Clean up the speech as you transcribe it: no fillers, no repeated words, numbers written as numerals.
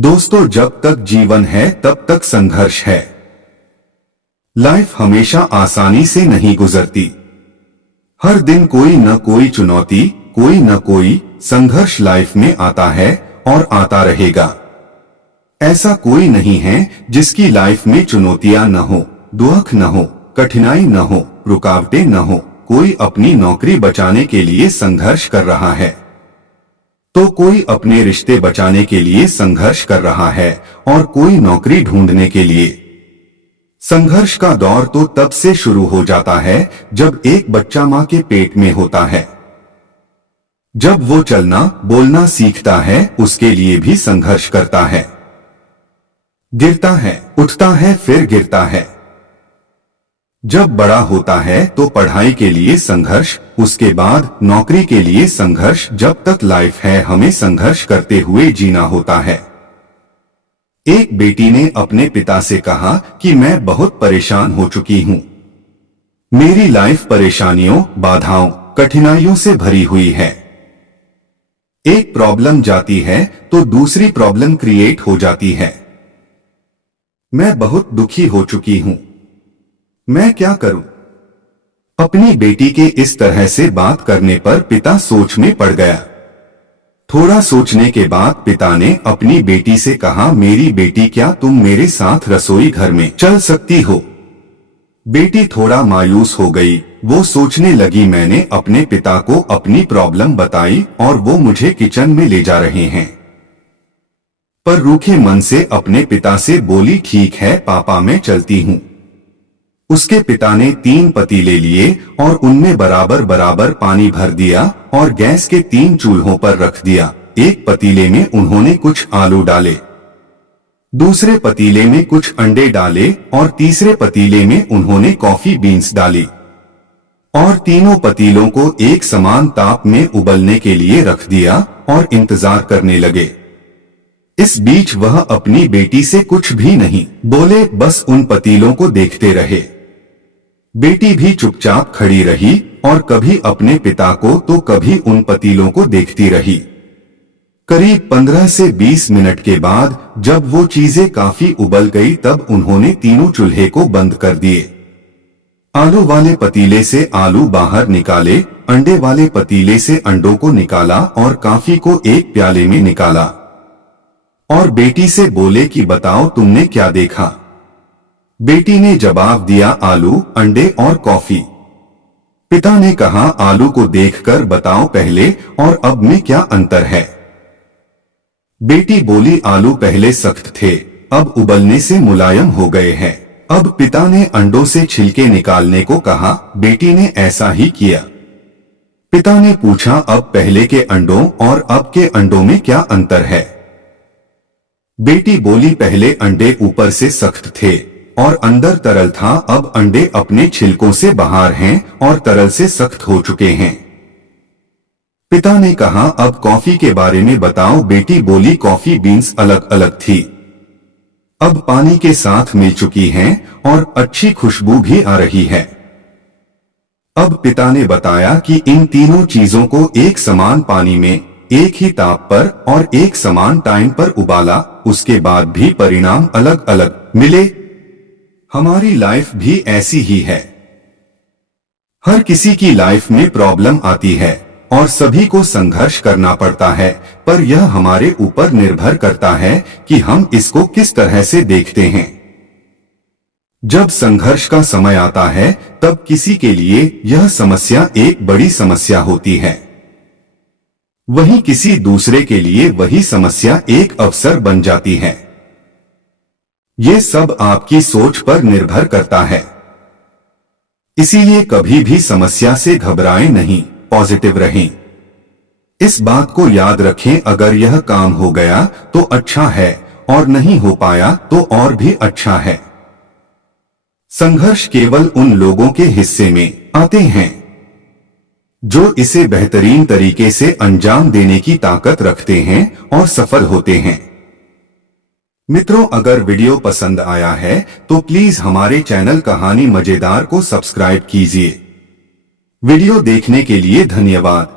दोस्तों, जब तक जीवन है तब तक संघर्ष है। लाइफ हमेशा आसानी से नहीं गुजरती। हर दिन कोई न कोई चुनौती, कोई न कोई संघर्ष लाइफ में आता है और आता रहेगा। ऐसा कोई नहीं है जिसकी लाइफ में चुनौतियां न हो, दुख न हो, कठिनाई न हो, रुकावटें न हो। कोई अपनी नौकरी बचाने के लिए संघर्ष कर रहा है, तो कोई अपने रिश्ते बचाने के लिए संघर्ष कर रहा है और कोई नौकरी ढूंढने के लिए। संघर्ष का दौर तो तब से शुरू हो जाता है जब एक बच्चा मां के पेट में होता है। जब वो चलना बोलना सीखता है, उसके लिए भी संघर्ष करता है। गिरता है, उठता है, फिर गिरता है। जब बड़ा होता है तो पढ़ाई के लिए संघर्ष, उसके बाद नौकरी के लिए संघर्ष। जब तक लाइफ है हमें संघर्ष करते हुए जीना होता है। एक बेटी ने अपने पिता से कहा कि मैं बहुत परेशान हो चुकी हूं। मेरी लाइफ परेशानियों, बाधाओं, कठिनाइयों से भरी हुई है। एक प्रॉब्लम जाती है तो दूसरी प्रॉब्लम क्रिएट हो जाती है। मैं बहुत दुखी हो चुकी हूं। मैं क्या करूं? अपनी बेटी के इस तरह से बात करने पर पिता सोच में पड़ गया। थोड़ा सोचने के बाद पिता ने अपनी बेटी से कहा, मेरी बेटी, क्या तुम मेरे साथ रसोई घर में चल सकती हो? बेटी थोड़ा मायूस हो गई। वो सोचने लगी, मैंने अपने पिता को अपनी प्रॉब्लम बताई और वो मुझे किचन में ले जा रहे हैं। पर रूखे मन से अपने पिता से बोली, ठीक है पापा, मैं चलती हूं। उसके पिता ने 3 पतीले लिए और उनमें बराबर बराबर पानी भर दिया और गैस के 3 चूल्हों पर रख दिया। एक पतीले में उन्होंने कुछ आलू डाले, दूसरे पतीले में कुछ अंडे डाले और तीसरे पतीले में उन्होंने कॉफी बीन्स डाली और तीनों पतीलों को एक समान ताप में उबलने के लिए रख दिया और इंतजार करने लगे। इस बीच वह अपनी बेटी से कुछ भी नहीं बोले, बस उन पतीलों को देखते रहे। बेटी भी चुपचाप खड़ी रही और कभी अपने पिता को तो कभी उन पतीलों को देखती रही। करीब 15 से 20 मिनट के बाद जब वो चीजें काफी उबल गई तब उन्होंने तीनों चूल्हे को बंद कर दिए। आलू वाले पतीले से आलू बाहर निकाले, अंडे वाले पतीले से अंडों को निकाला और कॉफी को एक प्याले में निकाला और बेटी से बोले कि बताओ तुमने क्या देखा? बेटी ने जवाब दिया, आलू, अंडे और कॉफी। पिता ने कहा, आलू को देखकर बताओ पहले और अब में क्या अंतर है? बेटी बोली, आलू पहले सख्त थे, अब उबलने से मुलायम हो गए हैं। अब पिता ने अंडों से छिलके निकालने को कहा। बेटी ने ऐसा ही किया। पिता ने पूछा, अब पहले के अंडों और अब के अंडों में क्या अंतर है? बेटी बोली, पहले अंडे ऊपर से सख्त थे और अंदर तरल था, अब अंडे अपने छिलकों से बाहर हैं और तरल से सख्त हो चुके हैं। पिता ने कहा, अब कॉफी के बारे में बताओ। बेटी बोली, कॉफी बीन्स अलग अलग थी, अब पानी के साथ मिल चुकी हैं और अच्छी खुशबू भी आ रही है। अब पिता ने बताया कि इन तीनों चीजों को एक समान पानी में, एक ही ताप पर और एक समान टाइम पर उबाला, उसके बाद भी परिणाम अलग अलग मिले। हमारी लाइफ भी ऐसी ही है। हर किसी की लाइफ में प्रॉब्लम आती है और सभी को संघर्ष करना पड़ता है, पर यह हमारे ऊपर निर्भर करता है कि हम इसको किस तरह से देखते हैं। जब संघर्ष का समय आता है तब किसी के लिए यह समस्या एक बड़ी समस्या होती है, वहीं किसी दूसरे के लिए वही समस्या एक अवसर बन जाती है। ये सब आपकी सोच पर निर्भर करता है। इसीलिए कभी भी समस्या से घबराएं नहीं, पॉजिटिव रहें। इस बात को याद रखें, अगर यह काम हो गया तो अच्छा है और नहीं हो पाया तो और भी अच्छा है। संघर्ष केवल उन लोगों के हिस्से में आते हैं जो इसे बेहतरीन तरीके से अंजाम देने की ताकत रखते हैं और सफल होते हैं। मित्रों, अगर वीडियो पसंद आया है तो प्लीज हमारे चैनल कहानी मजेदार को सब्सक्राइब कीजिए। वीडियो देखने के लिए धन्यवाद।